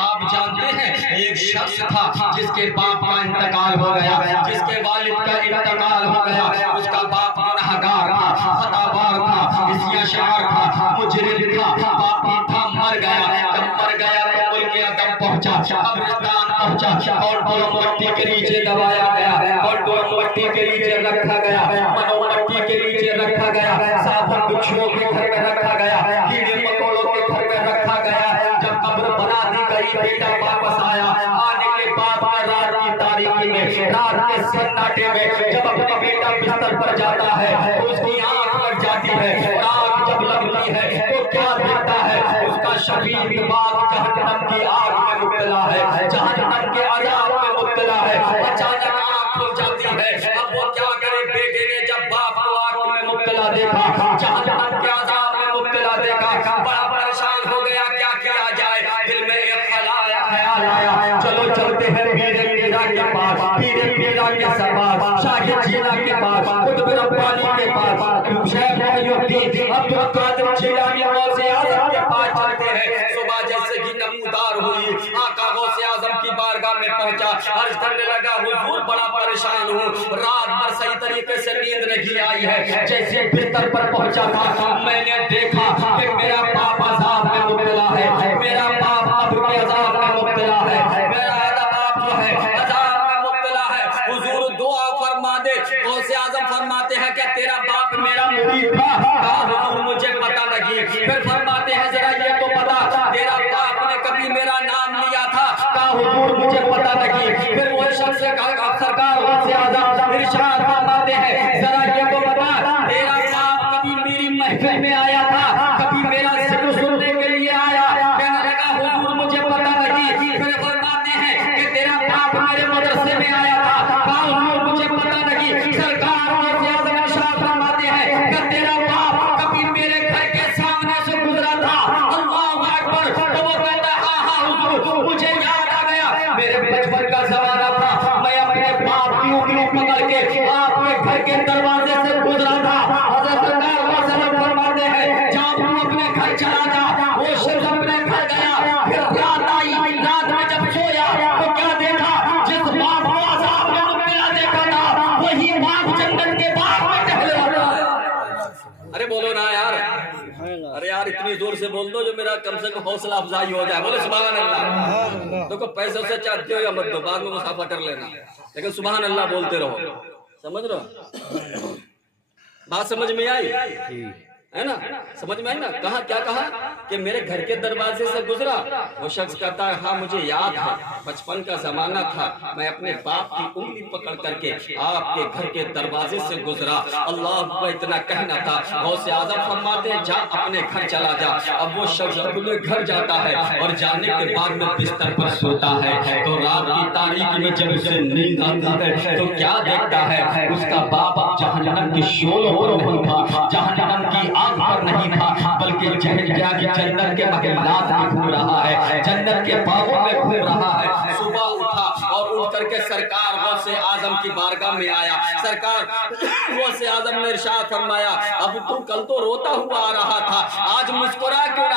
آپ جانتے ہیں ایک شخص تھا جس کے باپ کا انتقال ہو گیا، جس کے والد کا انتقال ہو گیا، اس کا باپ گنہگار تھا، خطابار تھا، اسیاشار تھا، مجرم تھا، پاپی تھا، مر گیا۔ جب مر گیا تو ملک عدم پہنچا، قبرستان پہنچا، اور ڈولو مٹی کے نیچے دبایا گیا، اور ڈولو مٹی کے نیچے رکھا گیا، منو مٹی کے نیچے رکھا گیا، سانپوں بچھوؤں کے گھر میں رکھا گیا، کیڑے مکوڑوں کے گھر میں رکھا گیا۔ جب قبر بنا دی گئی، بیٹا واپس آیا، آنے کے بعد میں رات کی تاریکی میں، رات کے سناٹے میں جب اپنا بیٹا بستر پر جاتا ہے تو اس کی آنکھ لگ جاتی ہے، اور آنکھ جب لگتی ہے تو کیا دیکھتا ہے؟ اس کا شدید باغ جہنم کی آگ میں مبتلا ہے، جہنم کے عذاب میں مبتلا ہے۔ اچانک آنکھ کھل جاتی ہے، اب وہ کیا کرے؟ بیٹے نے جب باپ کو آگ میں مبتلا دیکھا، جہنم کے عذاب میں مبتلا دیکھا، بڑا پریشان ہو گیا، کیا کیا جائے؟ دل میں ایک خیال آیا، چلو چلتے ہیں پیر میرا کے پاس، پیر میرا کے سپاس، شاہ جینا کے پاس، قطب ربانی کے پاس، شیخ محی الدین عبد القادر جیلانی غوث اعظم کے پاس چلتے ہیں۔ صبح جیسے ہی نمودار ہوئی، آقا غوث اعظم کی بارگاہ میں پہنچا، عرض کرنے لگا حضور بڑا پریشان ہوں، رات بھر صحیح طریقے سے نیند نہیں آئی ہے۔ جیسے بستر پر پہنچا تھا میں نے دیکھا کہ میرا باپ عذاب میں مبتلا ہے، میرا باپ قبر کے عذاب میں مبتلا ہے، میرا باپ جو ہے عذاب میں مبتلا ہے۔ حضور دعا فرما دے۔ غوث اعظم فرماتے ہیں کہ تیرا باپ میرا مرید تھا؟ کہا حضور مجھے پتہ نہیں۔ پھر فرماتے ہیں ذرا یہ تو بتا تیرا باپ نے کبھی میرا نام لیا تھا؟ کہا حضور مجھے پتہ نہیں۔ پھر وہ شخص سے کہا سرکار غوث اعظم ارشاد فرماتے ہیں ذرا یہ تو بتا تیرا باپ کبھی میری محفل میں آیا تھا؟ کبھی میرا ذکر سننے کے لیے آیا؟ کہنے لگا حضور مجھے پتہ نہیں۔ پھر فرماتے ہیں کہ تیرا باپ میرے مدرسے میں آیا تھا؟ کہا حضور مجھے پتہ نہیں۔ سرکار غوث اعظم ارشاد فرماتے ہیں کہ تیرا باپ کبھی میرے گھر کے سامنے سے گزرا تھا؟ اللہ اکبر۔ تو وہ کہتا ہے ہاں حضور مجھے یاد آ گیا، میرے بچپن کا زمانہ تھا، میں اپنے باپ کی انگلی پکڑ کے آپ کے گھر کے دروازے سے گزرا تھا۔ حضرت سرکار غوث اعظم فرماتے ہیں جب تو اپنے گھر چلا جا۔ وہ شخص اپنے گھر گیا، پھر رات آئی، رات میں جب سویا تو کیا دیکھا؟ جس باپ کو عذاب میں مبتلا دیکھا تھا وہی باپ جنت کے باغ میں ٹہل رہا ہے۔ ارے بولو نا یار، ارے یار اتنی زور سے بول دو جو میرا کم سے کم حوصلہ افزائی ہو جائے۔ بولے سبحان اللہ۔ دیکھو پیسوں سے چاہتے ہو یا مت دو، بعد میں مسافہ کر لینا، لیکن سبحان اللہ بولتے رہو۔ سمجھ رہو؟ بات سمجھ میں آئی ہے نا؟ سمجھ میں آئی نا؟ کہا کیا کہا کہ میرے گھر کے دروازے سے گزرا۔ وہ شخص کہتا ہے ہاں مجھے یاد ہے، بچپن کا زمانہ تھا، میں اپنے باپ کی انگلی پکڑ کر کے آپ کے گھر کے دروازے سے گزرا۔ اللہ کو اتنا کہنا تھا۔ غوث اعظم فرماتے ہیں جا اپنے گھر چلا جا۔ اب وہ شخص اپنے گھر جاتا ہے اور جانے کے بعد میں بستر پر سوتا ہے تو رات کی تاریکی میں جب اسے نیند آتی ہے تو کیا دیکھتا ہے؟ اس کا باپ اب جہنم کے شعلوں پر نہیں تھا، جہنم کی آگ پر نہیں تھا، بلکہ جنت کے محلات میں گھوم رہا ہے، جنت کے باغوں میں گھوم رہا ہے۔ صبح اٹھا اور اٹھ کر کے سرکار غوث اعظم کی بارگاہ میں آیا۔ سرکار غوث اعظم نے ارشاد فرمایا اب تو کل تو روتا ہوا آ رہا تھا، آج مسکرا کیوں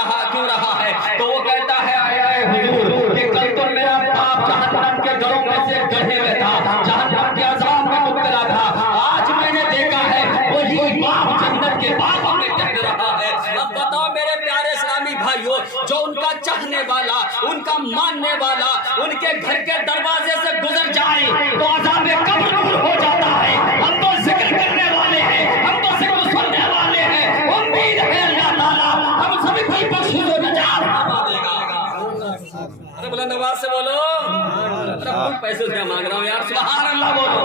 رہا ہے؟ تو وہ کہتا ہے اے حضور کہ کل تو میرا باپ جہنم کے گڑھوں میں سے گڑھے میں تھا، جہنم کے عذاب میں مبتلا تھا، آج میں نے دیکھا ہے وہی باپ جنت کے باغوں میں ٹہل رہا ہے۔ اب بتاؤ میرے پیارے اسلامی بھائیوں، جو ان کا چاہنے والا، ان کا ماننے والا ان کے گھر کے دروازے سے گزر جائے تو عذاب قبر دور ہو جاتا ہے۔ ہم تو ذکر کرنے والے ہیں، ہم تو ذکر سننے والے ہیں، امید ہے اللہ تعالیٰ ہم سبھی کوئی بخشش و نجات فرما دے گا۔ ارے بلند آواز سے بولو، ارے پیسے سے مانگ رہا ہوں یار، سبحان اللہ بولو۔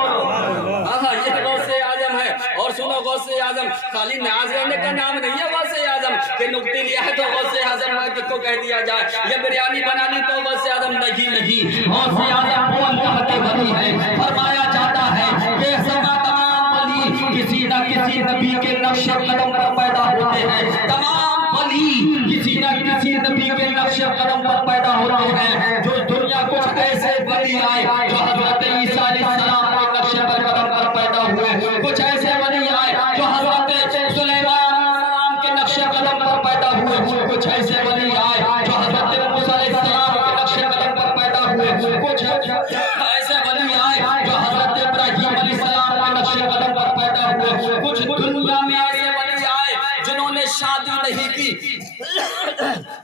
ہاں یہ غوث اعظم ہے۔ اور سنو غوث اعظم خالی نیاز رہنے کا نام نہیں ہے غوث اعظم کہ نکتی لیا ہے تو غوث اعظم کو کہہ دیا جائے، یہ بریانی بنانی تو غوث اعظم نہیں۔ غوث اعظم وہ اللہ کے ولی ہے۔ فرمایا جاتا ہے کہ سما تمام ولی کسی نہ کسی نبی کے نقش قدم پر پیدا ہوتے ہیں، تمام ولی کسی نہ کسی نبی کے نقش قدم پر پیدا ہوتے ہیں۔ جو دنیا کچھ ایسے ولی آئے جو حضرت عیسیٰ علیہ السلام کے نقش قدم پر پیدا ہوئے، کچھ ایسے ولی آئے جو حضرت سلیمان علیہ السلام کے نقش قدم پر پیدا ہوئے، کچھ ایسے ولی آئے جو حضرت موسیٰ علیہ السلام کے نقش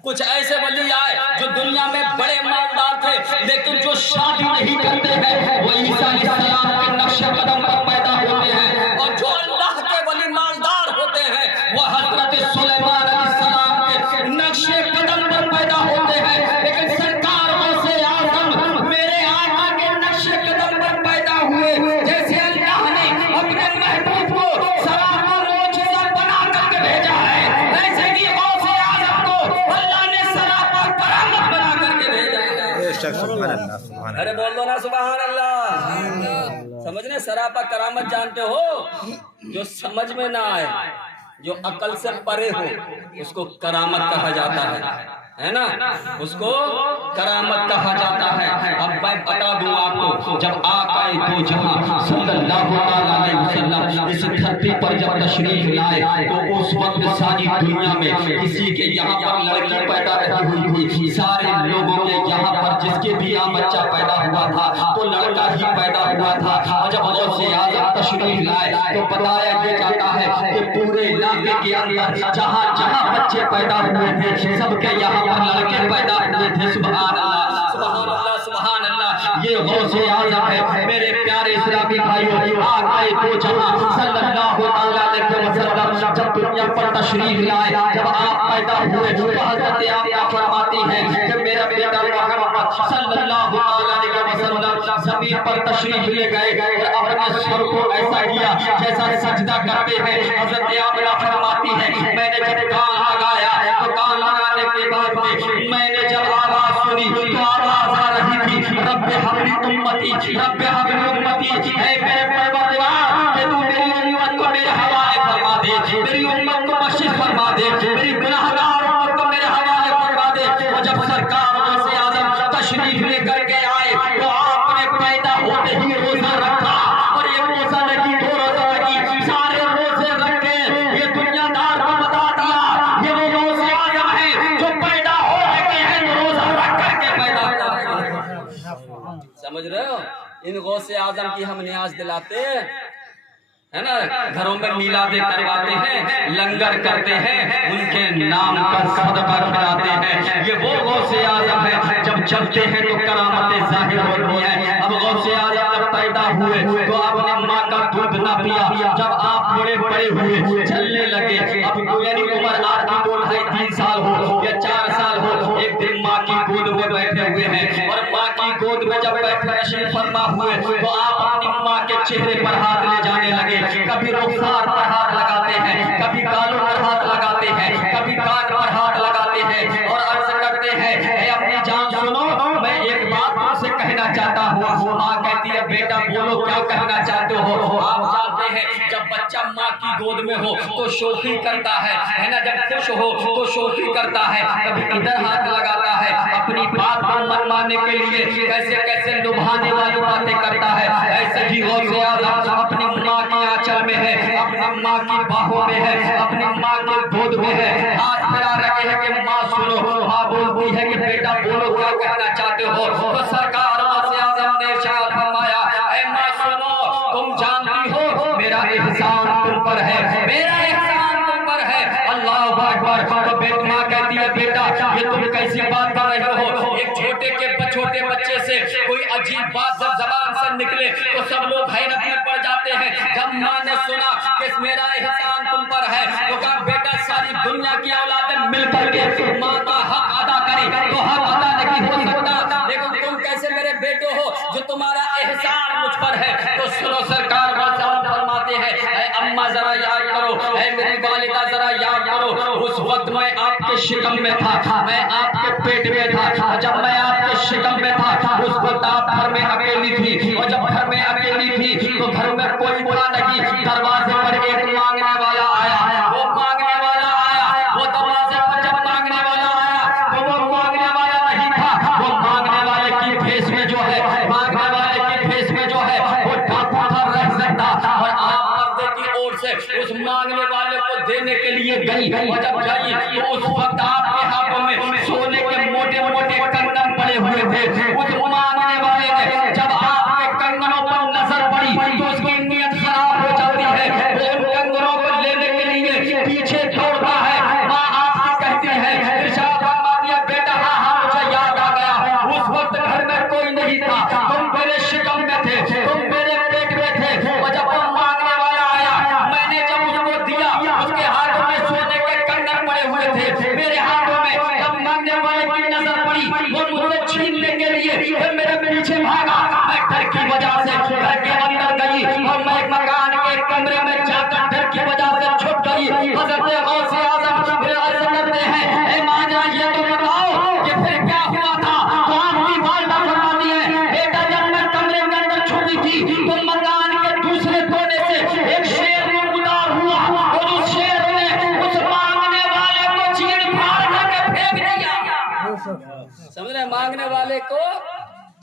کچھ ایسے ولی آئے جو دنیا میں بڑے مالدار تھے لیکن جو شادی نہیں کرتے ہیں وہ عیسیٰ علیہ السلام کے نقش قدم پر پیدا ہوتے ہیں، اور جو اللہ کے ولی مالدار ہوتے ہیں وہ حضرت سلیمان علیہ السلام کے نقش قدم پر پیدا ہوتے ہیں، لیکن سرکار غوث اعظم میرے آقا کے نقش قدم پر پیدا ہوئے۔ جیسے اللہ نے اپنے محبوب کو سراپا معجزہ بنا کر کے بھیجا ہے، ایسے ہی غوث اعظم کو اللہ نے سراپا کرامت بنا کر کے بھیجا ہے۔ سبحان اللہ، سبحان اللہ۔ ارے بول دو نا سبحان اللہ۔ سمجھ رہے سراپا کرامت جانتے ہو؟ جو سمجھ میں نہ آئے، جو عقل سے پرے ہو، اس کو کرامت کہا جاتا ہے نا، اس کو کرامت کہا جاتا ہے۔ اب میں بتا دوں آپ کو، جب آقا دو جہاں صلی اللہ علیہ وسلم اس دھرتی پر جب تشریف لائے تو اس وقت ساری دنیا میں کسی کے یہاں پر لڑکی پیدا نہیں ہوئی تھی، سارے لوگوں کے یہاں پر جس کے بھی یہاں بچہ پیدا ہوا تھا تو لڑکا ہی پیدا ہوا تھا۔ اور جب غوث اعظم تشریف لائے تو بتایا یہ جاتا ہے کہ پورے علاقے کے اندر جہاں جہاں بچے پیدا ہوئے تھے سب کے یہاں پر لڑکے پیدا ہوئے تھے۔ سبحان اللہ، سبحان اللہ، سبحان اللہ۔ یہ غوث اعظم ہے میرے پیارے اسلامی بھائیوں۔ آقا دو جہاں صلی اللہ علیہ وسلم جب دنیا پر تشریف لائے، جب آپ پیدا ہوئے تو حضرت آمنہ فرماتی ہے کہ میرا بیٹا محمد صلی اللہ علیہ وسلم زمین پر تشریف لے گئے اور اپنے سر کو ایسا کیا جیسا سجدہ کرتے ہیں۔ حضرت آمنہ فرماتی ہے میں نے جب کان لگایا تو کان لگانے کے بعد میں نے جب آواز سنی تو آواز آ رہی تھی رب حبلی امتی، رب حبلی امتی، اے میرے پروردگار کہ تو میری امت کو میرے حوالے فرما دے، میری امت کو بخشش فرما دے، میری گناہگار امت کو میرے حوالے فرما دے۔ اور جب سرکار غوث اعظم تشریف لے کر کے آئے تو آپ نے پیدا ہوتے ہی روزہ رکھا، اور یہ روزہ نہیں دو روزہ لگی، سارے روزے رکھے۔ یہ دنیا دار کو بتا دیا یہ وہ غوث اعظم ہے جو پیدا ہو رہے ہیں روزہ رکھ کر کے پیدا کر رہے۔ سمجھ رہے ہو؟ ان غوث اعظم کی ہم نیاز دلاتے ہے نا، گھروں میں میلادیں کرواتے ہیں، لنگر کرتے ہیں، ان کے نام کا صدقہ کھلاتے ہیں۔ یہ وہ غوث اعظم ہے جب چلتے ہیں تو کرامتیں ظاہر ہوتی ہیں۔ اب غوث اعظم جب پیدا ہوئے تو آپ نے ماں کا دودھ نہ پیا، جب آپ بڑے بڑے ہوئے چلنے لگے، اب یعنی عمر آپ کی 2-2.5-3 سال ہو یا 4 سال ہو، ایک دن ماں کی گود میں بیٹھے ہوئے ہیں، اور ماں کی گود میں جب بیٹھے تشریف فرما ہوئے تو آپ اپنی ماں کے چہرے پر ہاتھ لے جانے لگے، کبھی رخسار پر ہاتھ لگاتے ہیں، کبھی گالوں پر ہاتھ لگاتے ہیں، کبھی کان پر ہاتھ لگاتے ہیں، اور عرض کرتے ہیں اے اپنی جان سنو میں ایک بات آپ سے کہنا چاہتا ہوں۔ ماں کہتی ہے بیٹا بولو کیا کہنا چاہتے ہو؟ آپ جانتے ہیں جب بچہ ماں کی گود میں ہو تو شوخی کرتا ہے نا، جب خوش ہو تو شوخی کرتا ہے، کبھی ادھر ہاتھ لگاتا ہے، اپنی بات کو منوانے کے لیے کیسے کیسے لبھانے والی باتیں کرتا ہے۔ ایسے ہی غوث اعظم اپنی ماں کی آنچل میں ہے، اپنی ماں کی باہوں میں ہے، اپنی ماں کے گود میں ہے، ہاتھ پھیلا رہے ہیں کہ ماں سنو۔ ماں بولتی ہے کہ بیٹا بولو کیا کہنا چاہتے ہو؟ تو سرکار غوث اعظم نے ارشاد فرمایا اے ماں سنو، تم جانتی ہو میرا احسان تم پر ہے، میرا احسان تم پر ہے۔ اللہ اکبر۔ تو ماں کہتی ہے بیٹا یہ تم کیسی بات کر رہے ہو؟ ایک چھوٹے بچے سے کوئی عجیب بات جب زبان سے نکلے تو سب لوگ حیرت میں پڑ جاتے ہیں۔ جب ماں نے سنا کہ میرا احسان تم پر ہے تو کہا بیٹا ساری دنیا کی اولادیں مل کر کے ماں کا حق ادا کریں تو حق ادا نہیں ہو سکتا، لیکن تم کیسے میرے بیٹے ہو جو تمہارا احسان مجھ پر ہے؟ تو سنو سرکار فرماتے ہیں اے اماں ذرا یاد کرو، اے میری والدہ ذرا یاد کرو، اس وقت میں آپ کے شکم میں تھا، میں آپ کے پیٹ میں تھا، جب میں آپ کے شکم میں تھا اس وقت آپ گھر میں اکیلی تھی، اور جب گھر میں اکیلی تھی تو گھر میں کوئی تھا نہیں، دروازے پر ایک مانگنے والا آیا، وہ مانگنے والا آیا، وہ دروازے پر جب مانگنے والا آیا تو وہ مانگنے والا نہیں تھا، وہ مانگنے والے کی بھیس میں جو ہے، مانگنے والے کی بھیس میں جو ہے وہ ڈاکو تھا رہ سکتا، اور آپ پردے کی اور سے اس مانگنے والے کو دینے کے لیے گئی، اور جب گئی تو اس وقت آپ کے ہاتھوں میں سونے کے موٹے موٹے کنگن پڑے ہوئے تھے۔ اس مانگنے والے نے جب آپ کے کنگنوں پر نظر پڑی تو اس کی نیت خراب ہو جاتی ہے، وہ ان کنگنوں کو لینے کے لیے پیچھے دوڑتا ہے۔ ماں آپ کی کہتی ہے ارشاد فرماتی ذرا یہ تو بتاؤ کہ پھر کیا ہوا تھا؟ تو آپ کی والدہ فرماتی ہے بیٹا جب میں کمرے کے اندر چھپی تھی تو مکان کے دوسرے کونے سے ایک شیر گزار ہوا اور اس شیر نے اس مانگنے والے کو چیڑ پھاڑ کر کے پھینک دیا. سمجھ رہے ہیں؟ مانگنے والے کو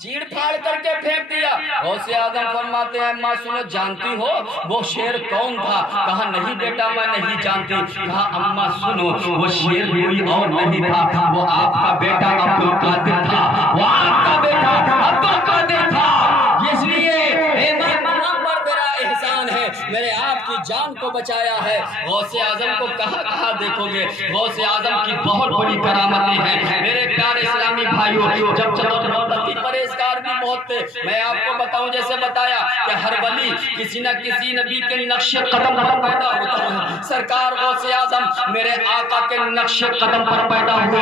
چیڑ پھاڑ کر کے پھینک دیا. غوث اعظم فرماتے ہیں اماں سنو جانتی ہو وہ شیر کون تھا؟ کہا نہیں بیٹا میں نہیں جانتی. کہا اماں سنو وہ شیر کوئی اور نہیں تھا، وہ آپ کا بیٹا عبد القادر تھا، وہ آپ کا بیٹا عبد القادر تھا. اس لیے احسان ہے میرے آپ کی جان کو بچایا ہے. غوث اعظم کو کہاں دیکھو گے؟ غوث اعظم کی بہت بڑی کرامتیں ہیں میرے پیارے اسلامی بھائیوں. جب متقی پرہیزگار بھی بہت تھے. میں آپ کو بتاؤں جیسے بتایا کہ ہر ولی کسی نہ کسی نبی کے نقش قدم پر پیدا ہوتا ہے. سرکار غوث اعظم میرے آقا کے نقش قدم پر پیدا ہوئے.